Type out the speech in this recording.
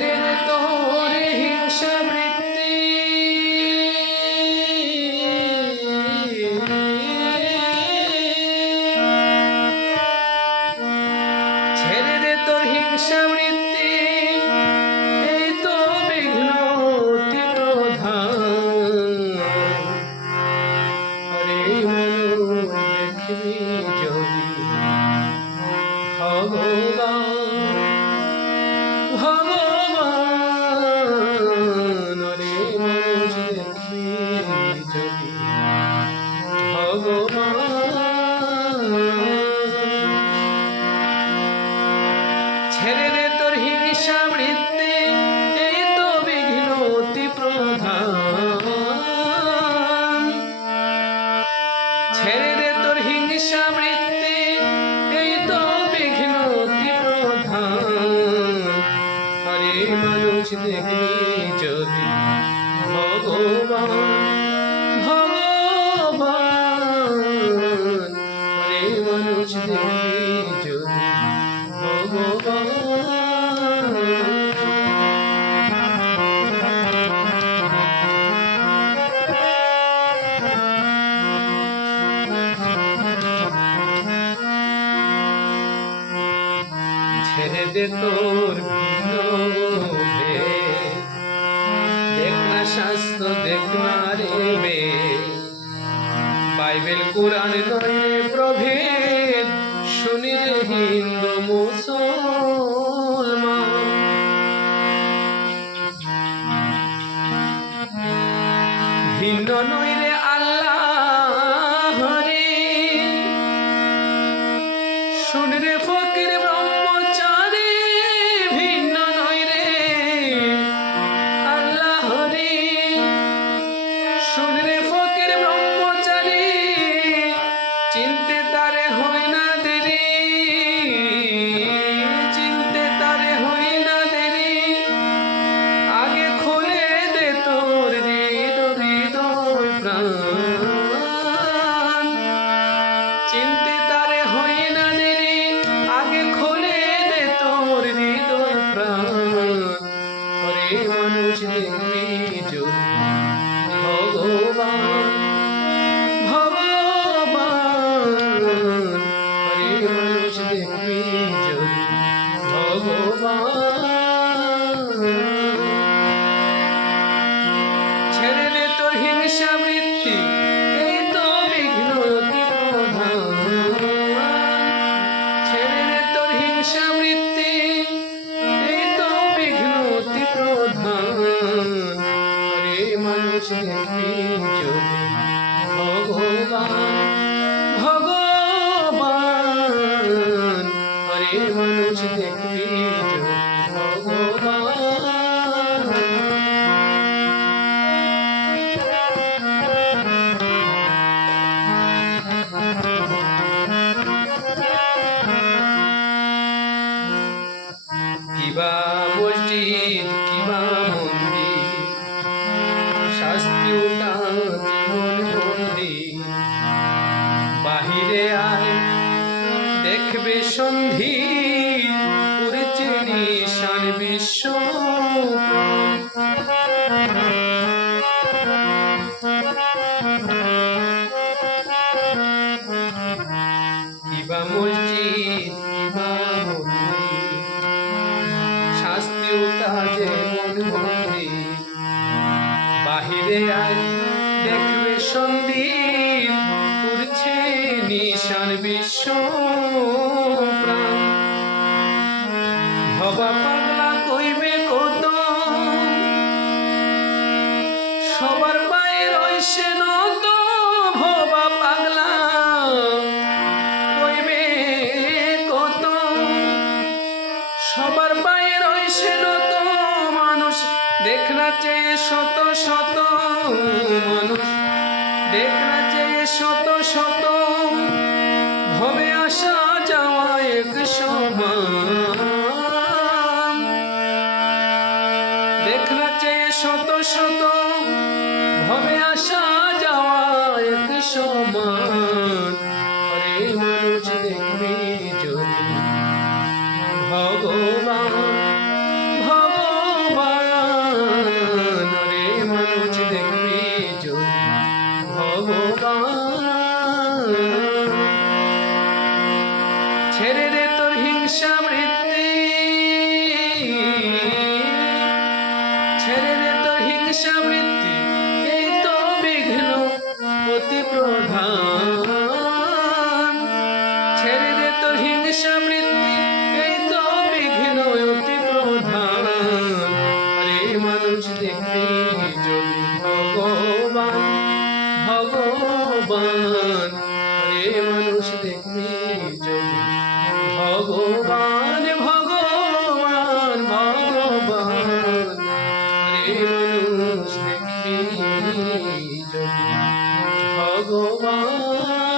ছেড়ে দে ছেড়ে দে তোর হিংসা বৃত্তি এই তো বিঘ্ন অতি প্রধান ছেড়ে তোর হিংসা এই তো বিঘ্ন অতি প্রধান মানুষ ছেড়ে দে তোর দেখ না শাস্ত্র, দেখ না রে বাইবেল, কোরআন নয় রে প্রভেদ। শুনি রে হিন্দু মুসলমান। ভিন্ন নয় আল্লাহ তোর বৃত্তি এই তো বিঘ্ন ছেড়ে দে তোর হিংসা বৃত্তি এই তো বিঘ্ন অতি প্রধান আরে মানুষ ভগবান ভগবান। আরে মানুষ দেখবি সন্ধি উড়েছে নিশান বিশ্ব। কিবা মসজিদ মন্দির শাস্ত্রীয়তা যেমন বাহিরে আয় দেখবে নিশান বিশ্ব। সবার পায়ে রয়েছে নত ভবা পাগলা। কইবে কত? সবার পায়ে রয়েছে নত মানুষ। দেখ না চেয়ে শত শত মানুষ। দেখ না চেয়ে শত শত ভবে আসা যাওয়া এক সমান। শত শত ভবে ভগবান। রে মানুষ দেখবে যদি ভগবান ভগবান ভগবান। রে মানুষ দেখবে ভগবান।